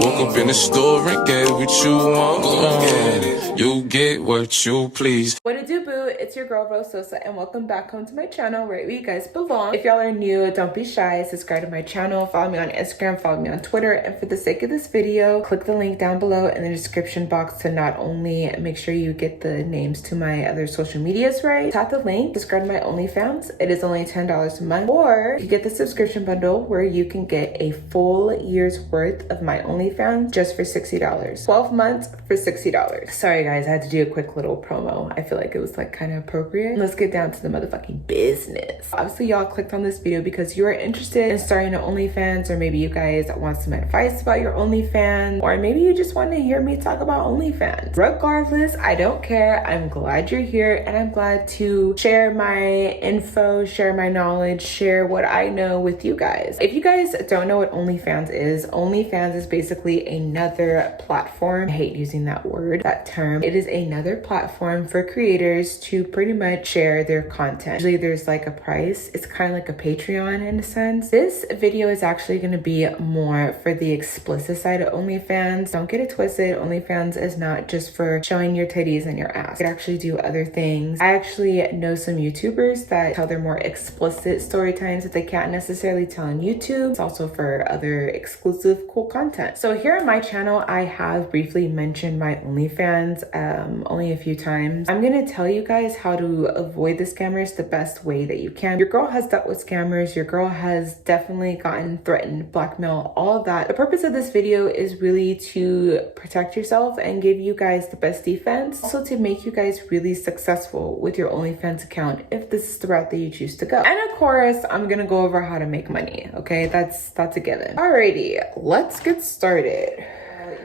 Woke up in the store and get what you want. You get what you please. What it do, boo? It's your girl Rose Sosa, and welcome back home to my channel where you guys belong. If y'all are new, don't be shy. Subscribe to my channel, follow me on Instagram, follow me on Twitter, and for the sake of this video, click the link down below in the description box to not only make sure you get the names to my other social medias right, tap the link, subscribe to my OnlyFans. It is only $10 a month, or you get the subscription bundle where you can get a full year's worth of my OnlyFans just for $60. 12 months for $60. Sorry guys, I had to do a quick little promo. I feel like it was like kind of appropriate. Let's get down to the motherfucking business. Obviously y'all clicked on this video because you are interested in starting an OnlyFans, or maybe you guys want some advice about your OnlyFans, or maybe you just want to hear me talk about OnlyFans. Regardless, I don't care. I'm glad you're here, and I'm glad to share my info, share my knowledge, share what I know with you guys. If you guys don't know what OnlyFans is basically another platform. I hate using that word, that term. It is another platform for creators to pretty much share their content. Usually there's like a price. It's kind of like a Patreon in a sense. This video is actually going to be more for the explicit side of OnlyFans. Don't get it twisted. OnlyFans is not just for showing your titties and your ass. You can actually do other things. I actually know some YouTubers that tell their more explicit story times that they can't necessarily tell on YouTube. It's also for other exclusive cool content. So here on my channel, I have briefly mentioned my OnlyFans only a few times. I'm gonna tell you guys how to avoid the scammers the best way that you can. Your girl has dealt with scammers. Your girl has definitely gotten threatened, blackmail, all of that. The purpose of this video is really to protect yourself and give you guys the best defense. Also to make you guys really successful with your OnlyFans account if this is the route that you choose to go. And of course, I'm gonna go over how to make money, okay? That's a given. Alrighty, let's get started.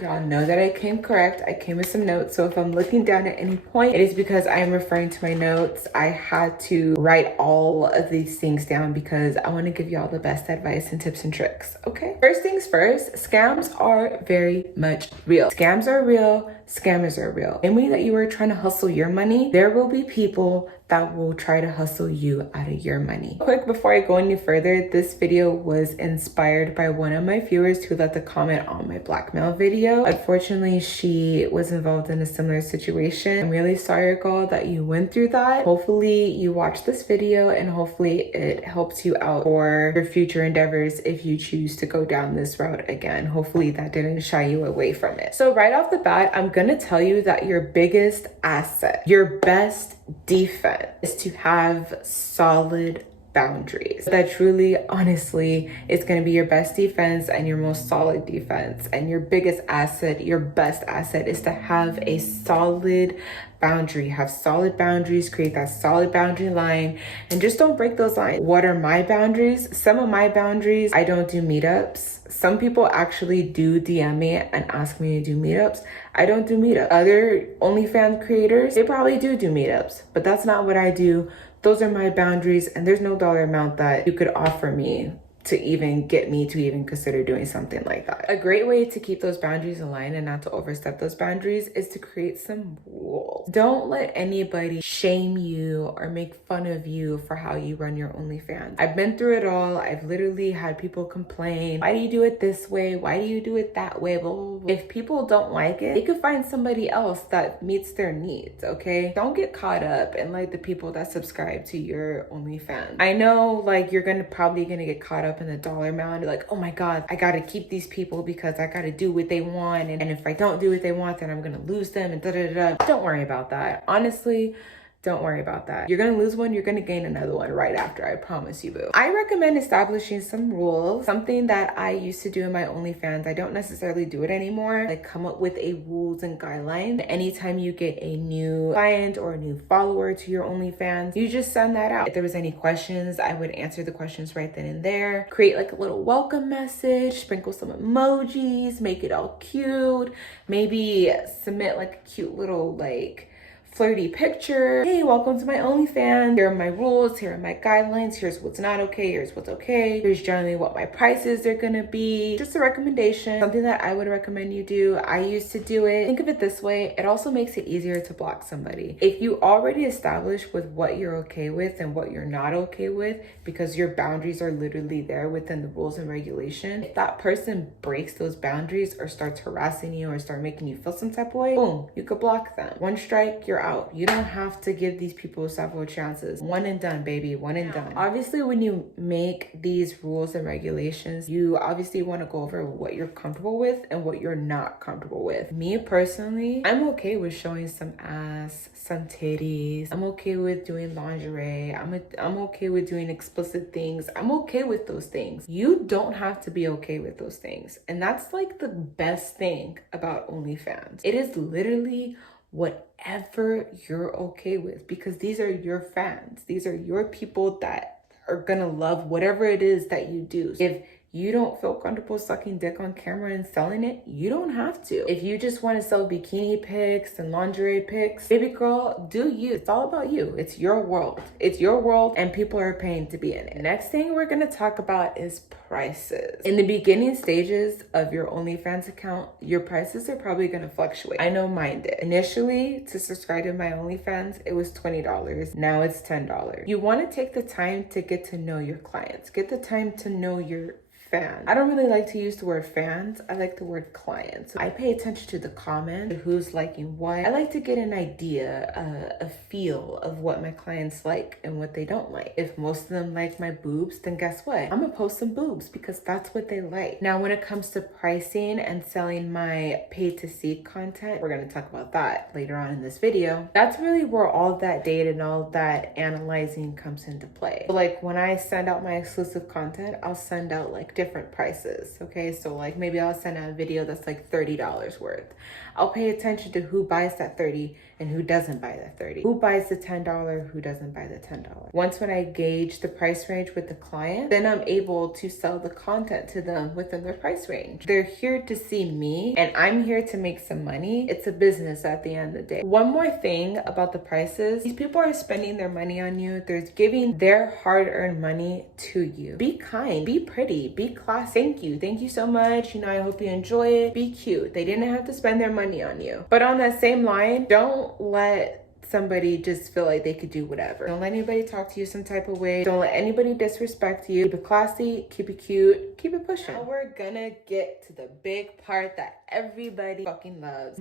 Y'all know that I came correct. I came with some notes, so if I'm looking down at any point, it is because I am referring to my notes. I had to write all of these things down because I want to give y'all the best advice and tips and tricks, okay? First things first, scams are very much real. Scams are real, scammers are real. Same way that you are trying to hustle your money, there will be people that will try to hustle you out of your money. Quick, before I go any further, this video was inspired by one of my viewers who left a comment on my blackmail video. Unfortunately, she was involved in a similar situation. I'm really sorry, girl, that you went through that. Hopefully you watch this video and hopefully it helps you out for your future endeavors if you choose to go down this route again. Hopefully that didn't shy you away from it. So right off the bat, I'm gonna tell you that your biggest asset, your best defense, is to have solid boundaries. That truly, honestly, is going to be your best defense and your most solid defense. And your biggest asset, your best asset, is to have a solid boundary. Have solid boundaries, create that solid boundary line, and just don't break those lines. What are my boundaries? Some of my boundaries, I don't do meetups. Some people actually do DM me and ask me to do meetups. I don't do meetups. Other OnlyFans creators, they probably do meetups, but that's not what I do. Those are my boundaries, and there's no dollar amount that you could offer me to even get me to even consider doing something like that. A great way to keep those boundaries aligned and not to overstep those boundaries is to create some rules. Don't let anybody shame you or make fun of you for how you run your OnlyFans. I've been through it all. I've literally had people complain, why do you do it this way? Why do you do it that way? Blah, blah, blah. If people don't like it, they could find somebody else that meets their needs, okay? Don't get caught up in like the people that subscribe to your OnlyFans. I know like you're probably gonna get caught up in the dollar amount. You're like, oh my God, I gotta keep these people because I gotta do what they want. And if I don't do what they want, then I'm gonna lose them and da da da. Don't worry about that. Honestly, don't worry about that. You're gonna lose one, you're gonna gain another one right after, I promise you, boo. I recommend establishing some rules, something that I used to do in my OnlyFans. I don't necessarily do it anymore. Like come up with a rules and guideline. Anytime you get a new client or a new follower to your OnlyFans, you just send that out. If there was any questions, I would answer the questions right then and there. Create like a little welcome message, sprinkle some emojis, make it all cute. Maybe submit like a cute little like flirty picture. Hey, welcome to my OnlyFans. Here are my rules. Here are my guidelines. Here's what's not okay. Here's what's okay. Here's generally what my prices are gonna be. Just a recommendation, something that I would recommend you do. I used to do it. Think of it this way. It also makes it easier to block somebody. If you already establish with what you're okay with and what you're not okay with, because your boundaries are literally there within the rules and regulation, if that person breaks those boundaries or starts harassing you or start making you feel some type of way, boom, you could block them. One strike, you're out. You don't have to give these people several chances. One and done, baby. One and done. Obviously, when you make these rules and regulations, you obviously want to go over what you're comfortable with and what you're not comfortable with. Me personally, I'm okay with showing some ass, some titties. I'm okay with doing lingerie. I'm okay with doing explicit things. I'm okay with those things. You don't have to be okay with those things. And that's like the best thing about OnlyFans. It is literally whatever you're okay with, because these are your fans. These are your people that are gonna love whatever it is that you do. If you don't feel comfortable sucking dick on camera and selling it, you don't have to. If you just want to sell bikini pics and lingerie pics, baby girl, do you. It's all about you. It's your world. It's your world and people are paying to be in it. Next thing we're going to talk about is prices. In the beginning stages of your OnlyFans account, your prices are probably going to fluctuate. I know mine did. Initially, to subscribe to my OnlyFans, it was $20. Now it's $10. You want to take the time to get to know your clients. Get the time to know your fans. I don't really like to use the word fans. I like the word clients. I pay attention to the comments, who's liking what. I like to get an idea, a feel of what my clients like and what they don't like. If most of them like my boobs, then guess what? I'm gonna post some boobs because that's what they like. Now, when it comes to pricing and selling my pay to see content, we're gonna talk about that later on in this video. That's really where all that data and all that analyzing comes into play. So like when I send out my exclusive content, I'll send out like different prices. Okay, so like maybe I'll send out a video that's like $30 worth. I'll pay attention to who buys that 30 and who doesn't buy that 30. Who buys the $10, who doesn't buy the $10. Once when I gauge the price range with the client, then I'm able to sell the content to them within their price range. They're here to see me and I'm here to make some money. It's a business at the end of the day. One more thing about the prices, these people are spending their money on you. They're giving their hard-earned money to you. Be kind, be pretty, be classy. Thank you so much. You know, I hope you enjoy it. Be cute. They didn't have to spend their money on you. But on that same line, don't let somebody just feel like they could do whatever. Don't let anybody talk to you some type of way. Don't let anybody disrespect you. Keep it classy, keep it cute, keep it pushing. Now we're gonna get to the big part that everybody fucking loves.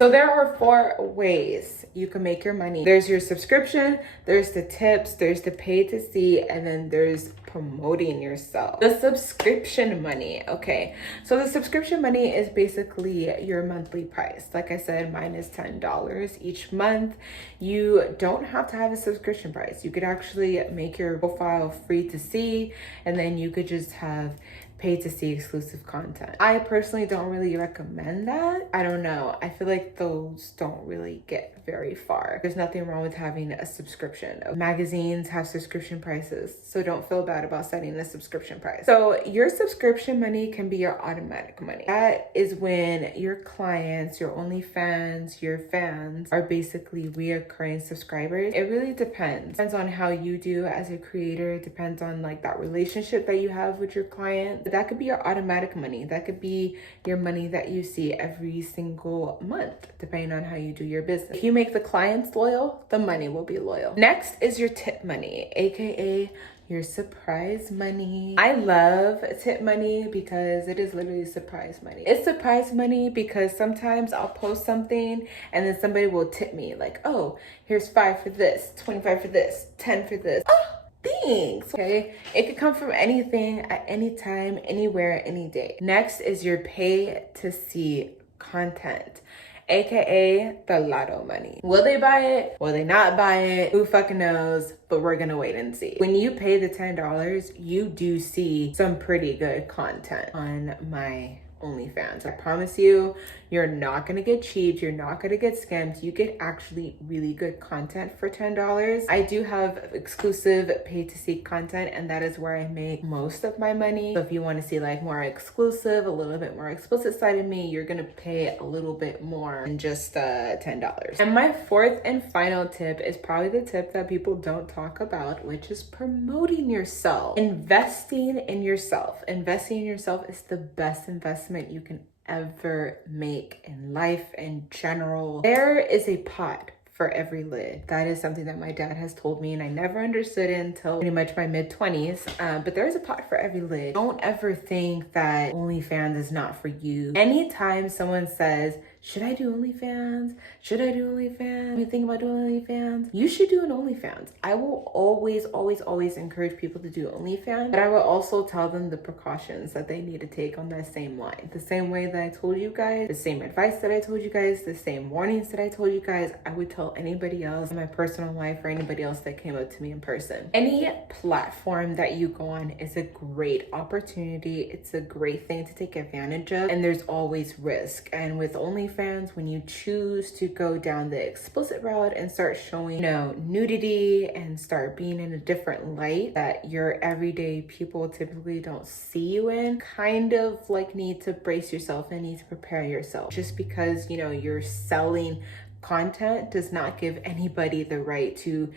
So there are 4 ways you can make your money. There's your subscription, there's the tips, there's the pay to see, and then there's promoting yourself. The subscription money. Okay, so the subscription money is basically your monthly price. Like I said, mine is $10 each month. You don't have to have a subscription price. You could actually make your profile free to see, and then you could just have pay to see exclusive content. I personally don't really recommend that. I don't know. I feel like those don't really get very far. There's nothing wrong with having a subscription. Magazines have subscription prices, so don't feel bad about setting a subscription price. So your subscription money can be your automatic money. That is when your clients, your OnlyFans, your fans are basically reoccurring subscribers. It really depends. Depends on how you do as a creator. It depends on like that relationship that you have with your client. That could be your automatic money. That could be your money that you see every single month, depending on how you do your business. If you make the clients loyal, the money will be loyal. Next is your tip money, aka your surprise money. I love tip money because it is literally surprise money. It's surprise money because sometimes I'll post something and then somebody will tip me like, oh, here's 5 for this, 25 for this, 10 for this. Oh, thanks. Okay, it could come from anything at any time, anywhere, any day. Next is your pay to see content, aka the lotto money. Will they buy it? Will they not buy it? Who fucking knows? But we're gonna wait and see. When you pay the $10, you do see some pretty good content on my OnlyFans. I promise you, you're not gonna get cheated, you're not gonna get scammed. You get actually really good content for $10. I do have exclusive pay to see content, and that is where I make most of my money. So if you want to see like more exclusive, a little bit more explicit side of me, you're gonna pay a little bit more than just $10. And my fourth and final tip is probably the tip that people don't talk about, which is promoting yourself. Investing in yourself. Investing in yourself is the best investment you can ever make in life in general. There is a pot for every lid. That is something that my dad has told me, and I never understood it until pretty much my mid-20s. But there's a pot for every lid. Don't ever think that OnlyFans is not for you. Anytime someone says, should I do OnlyFans? Should I do OnlyFans? You think about doing OnlyFans? You should do an OnlyFans. I will always, always, always encourage people to do OnlyFans, but I will also tell them the precautions that they need to take on that same line. The same way that I told you guys, the same advice that I told you guys, the same warnings that I told you guys, I would tell anybody else in my personal life or anybody else that came up to me in person. Any platform that you go on is a great opportunity. It's a great thing to take advantage of, and there's always risk. And with OnlyFans, when you choose to go down the explicit route and start showing, nudity and start being in a different light that your everyday people typically don't see you in, kind of like need to brace yourself and need to prepare yourself. Just because, you're selling content does not give anybody the right to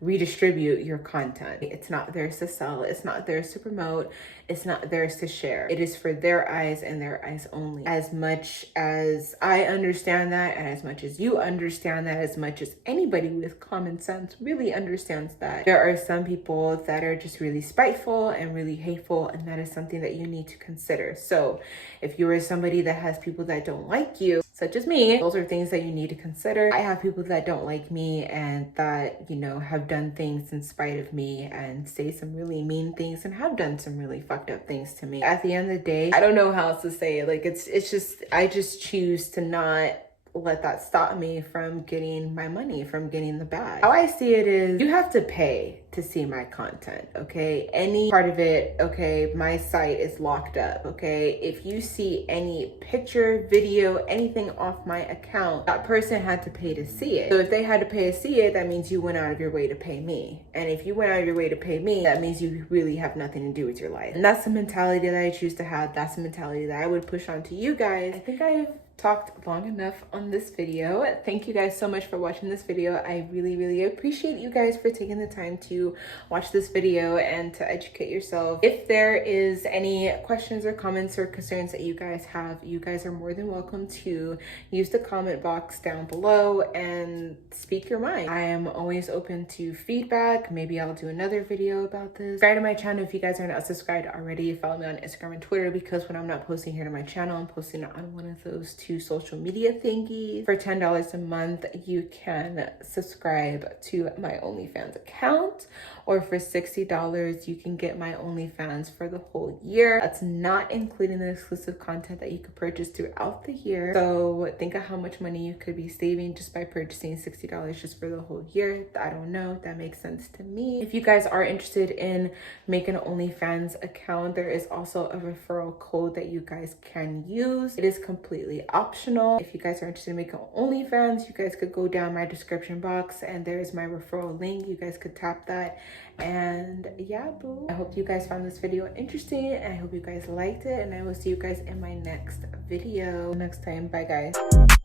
redistribute your content. It's not theirs to sell, it's not theirs to promote, it's not theirs to share. It is for their eyes and their eyes only. As much as I understand that, and as much as you understand that, as much as anybody with common sense really understands that, there are some people that are just really spiteful and really hateful, and that is something that you need to consider. So if you are somebody that has people that don't like you, such as me, those are things that you need to consider. I have people that don't like me and that, have done things in spite of me and say some really mean things and have done some really fucked up things to me. At the end of the day, I don't know how else to say it. Like, it's just, I just choose to not let that stop me from getting my money, from getting the bag. How I see it is, you have to pay to see my content, okay? Any part of it, okay, my site is locked up, okay? If you see any picture, video, anything off my account, that person had to pay to see it. So if they had to pay to see it, that means you went out of your way to pay me. And if you went out of your way to pay me, that means you really have nothing to do with your life. And that's the mentality that I choose to have. That's the mentality that I would push on to you guys. I think I've talked long enough on this video. Thank you guys so much for watching this video. I really, really appreciate you guys for taking the time to watch this video and to educate yourself. If there is any questions or comments or concerns that you guys have, you guys are more than welcome to use the comment box down below and speak your mind. I am always open to feedback. Maybe I'll do another video about this. Subscribe to my channel if you guys are not subscribed already. Follow me on Instagram and Twitter, because when I'm not posting here to my channel, I'm posting it on one of those two social media thingies. For $10 a month, you can subscribe to my OnlyFans account, or for $60, you can get my OnlyFans for the whole year. That's not including the exclusive content that you could purchase throughout the year. So think of how much money you could be saving just by purchasing $60 just for the whole year. I don't know, that makes sense to me. If you guys are interested in making an OnlyFans account, there is also a referral code that you guys can use. It is completely optional. If you guys are interested in making OnlyFans, you guys could go down my description box and there's my referral link. You guys could tap that. And yeah, boo. I hope you guys found this video interesting, and I hope you guys liked it, and I will see you guys in my next video next time. Bye guys.